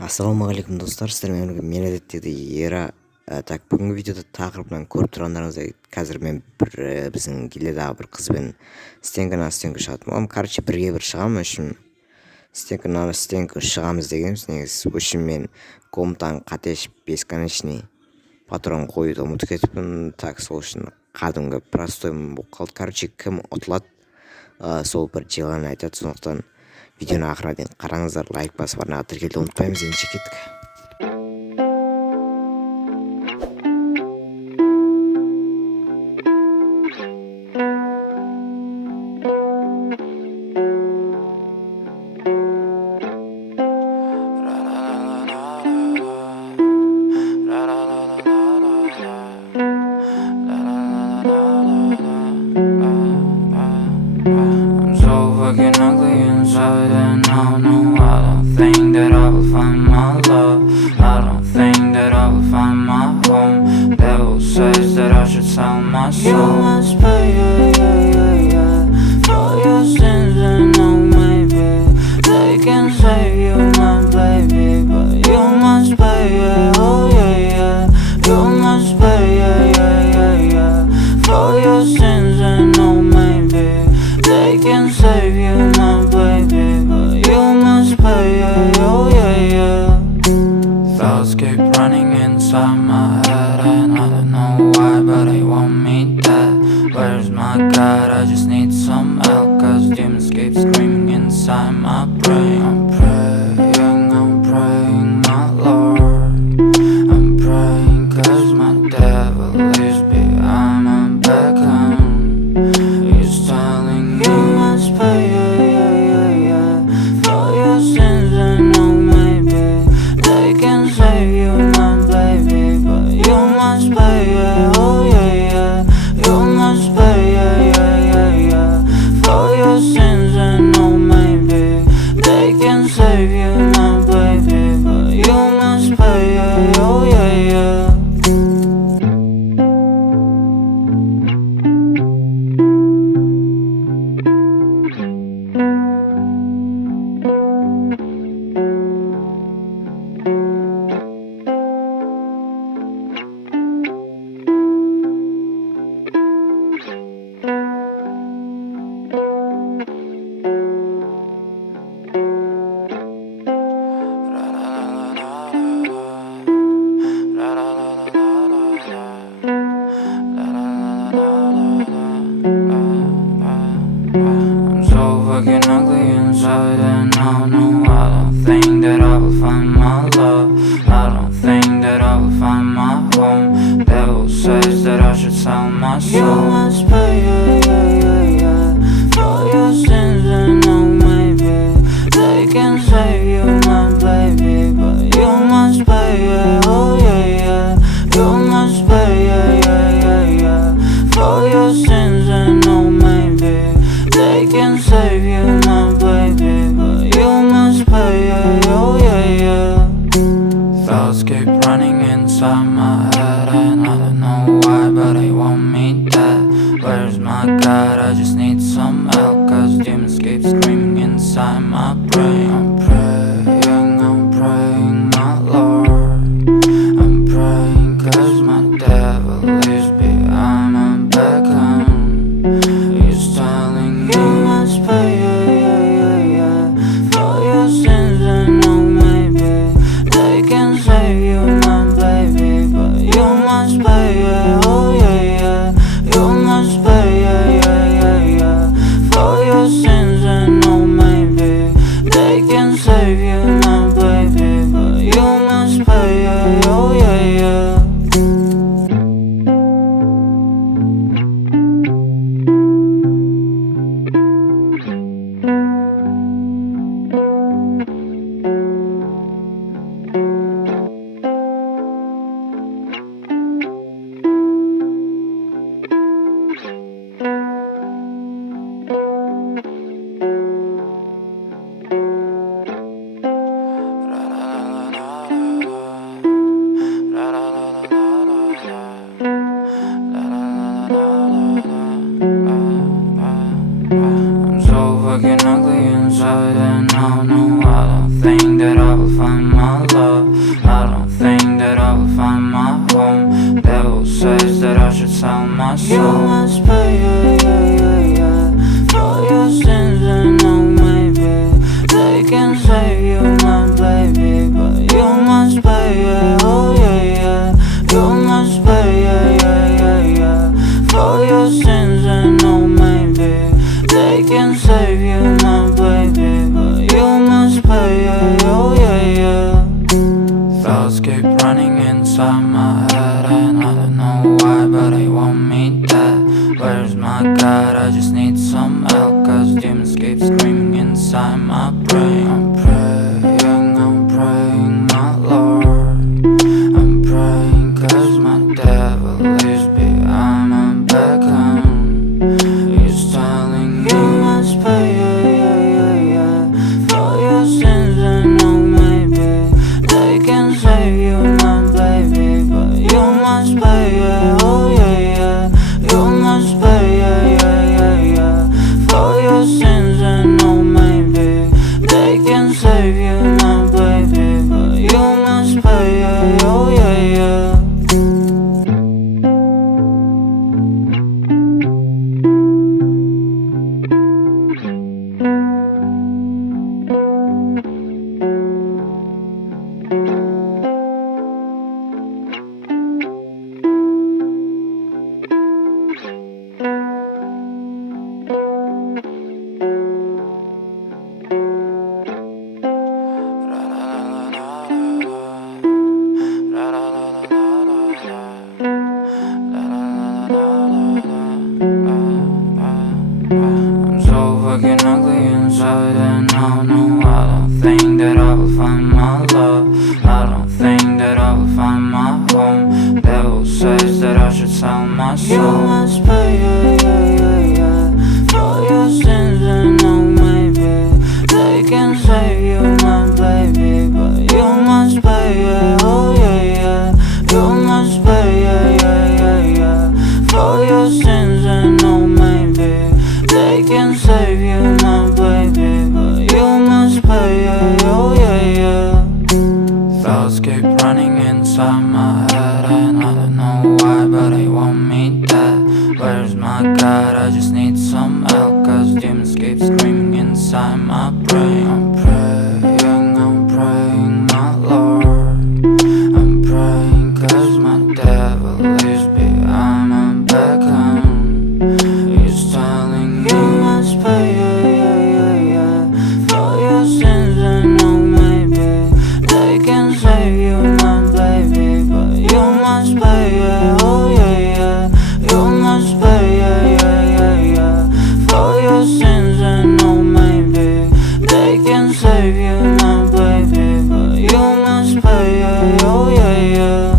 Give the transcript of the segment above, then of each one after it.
Ассалаумағалейкүм достар, сіздермен бірге мен әдеттегідей так, бүгінгі видеода тақырыбынан көріп тұрғандарыңыздай қазір мен біздің келедағы бір қызбен стенку шығатын боламын. Бірге бір шығамын үшін стенку шығамыз дегенбіз. Негізі үшін мен комнатаны қатешіп бесконечный патрон қоюды ұмытып кетіппін. Так, сол үшін кәдімгі простой болып қалды. Кім ұтылады, сол бір желания айтады. Сондықтан видеоны ақырына дейін қараңыздар, лайк басып арнаға тіркелуді ұмытпаймыз. Енді кеттік. Thoughts keep running inside my head and I don't know why, but I want me dead. Where's my God? I just need some help, cause demons keep screaming inside my brain. I'm praying, my Lord. I'm praying cause my devil is behind my back and he's telling me you must pay, for your sins and no maybe they can save you, my baby, but you must pay, oh yeah, you must pay, for your sins and no maybe they can save you, my baby, but you must pay, oh yeah. I'm so fucking ugly inside and I don't think that I will find my love. I don't think that I will find my home. Devil says that I should sell my soul. You must pay, for your sins and no maybe they can save you, my baby, but you must pay, oh yeah, you must pay, for your sins and no maybe they can save you, my baby, but you must pay, oh yeah. Thoughts keep running inside my head and I don't know why, but I want me dead. Where's my God? I just need some help, cause demons keep screaming inside my brain. I'm praying, my Lord. I'm praying cause my devil is behind my back and he's telling me you must pay, for your sins and no maybe they can save you, my baby, but you must pay, oh yeah, you must pay, for your sins and no maybe they can save you, my baby, but you must pay, oh yeah. find my love. I don't think that I will find my home. Devil says that I should sell my soul. You must pay, for your sins, and oh maybe they can save you, my baby, but you must pay, oh yeah. You must pay, for your sins, and oh maybe they can save you, my baby, but you must pay, oh yeah. Thoughts keep running inside my head, and I don't know why, but they want me dead. Where's my God? I just need some help, cause demons keep screaming inside my brain. I'm praying, my Lord. I'm praying cause my devil is behind my back home. He's telling me you must pay, for your sins, and oh maybe they can save you, my baby, but you must pay, oh yeah. You must pay, for your sins, and oh maybe they can save you, my baby, but you must pay, oh yeah. I'm so fucking ugly inside, and I know I don't think that I will find my love. I don't think that I will find my home. Devil says that I should sell my soul. You must pay, for your sins, and oh maybe they can save you, my baby, but you must pay, oh yeah. You must pay, for your sins, and oh maybe they can save you, my baby, but you must pay, oh yeah. Thoughts keep running inside my head, and I don't know why, but they want me dead. Where's my God? I just need some help, cause demons keep screaming inside my brain. I'm praying, my Lord. I'm praying cause my devil is behind my back home. He's telling me you must pay, for your sins, and oh maybe they can save you, my baby, but you must pay, oh yeah. You must pay, for your sins, and oh maybe they can save you, my baby, but you must pay, oh yeah.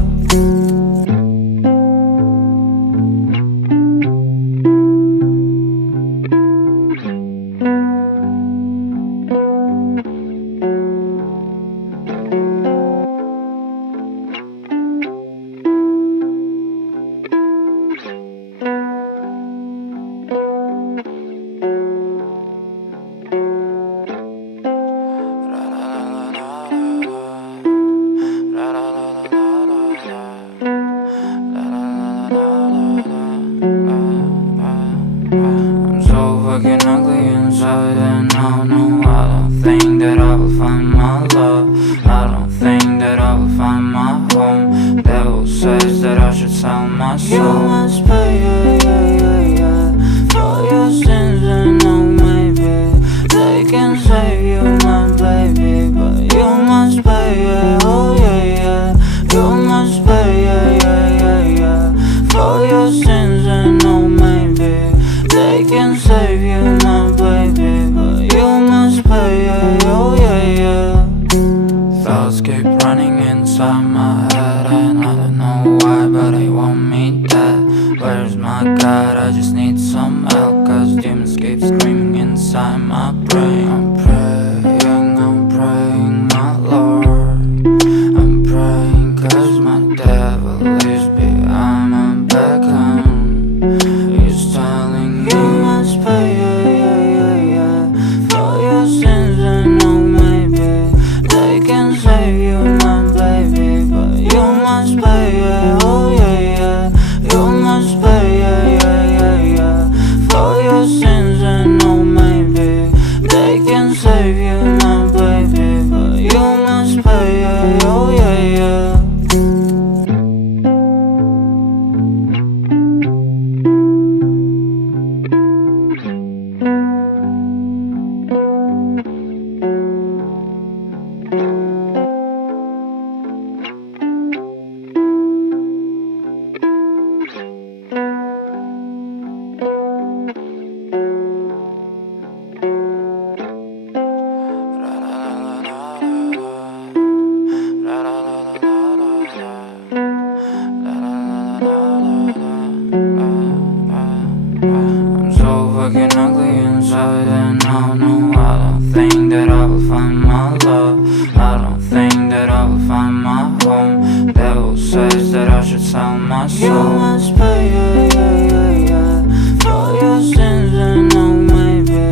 I'm so fucking ugly inside, and I know I don't think that I will find my love. I don't think that I will find my home. Devil says that I should sell my soul. You must pay, for your sins, and oh maybe they can save you, my baby, but you must pay, oh yeah. You must pay, for your sins, and oh maybe they can save you, my baby, but you must pay, oh yeah. Thoughts keep running inside my head, and I don't know why, but they want me dead. Where's my God? I just need some help, cause demons keep screaming inside my brain. I'm praying, my Lord. I'm praying cause my devil is behind my back home. He's telling me you must pay, for your sins, and oh maybe they can can save you, my baby, but you must pay, yeah, oh yeah, yeah. You must pay, yeah, yeah, yeah, yeah, for your sins, and oh maybe they can save you, my baby, but you must pay, yeah, oh yeah, yeah. I'm so fucking ugly inside, and I don't think that I will find my love. I don't think that I will find my home. Devil says that I should sell my soul. You must pay, yeah, yeah, yeah, yeah, for your sins, and oh maybe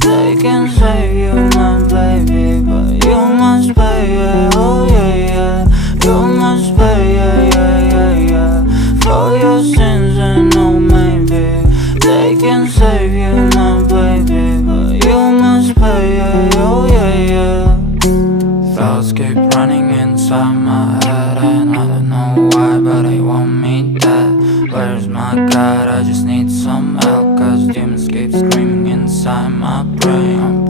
they can save you, my baby, but you must pay, yeah, oh yeah, yeah. You must pay, yeah, yeah, yeah, yeah, for your sins, and oh maybe they can save you, my baby, but you must pay, yeah, oh yeah, yeah. Thoughts keep running inside my head, and I don't know why, but they want me dead. Where's my God? I just need some help, cause demons keep screaming inside my brain.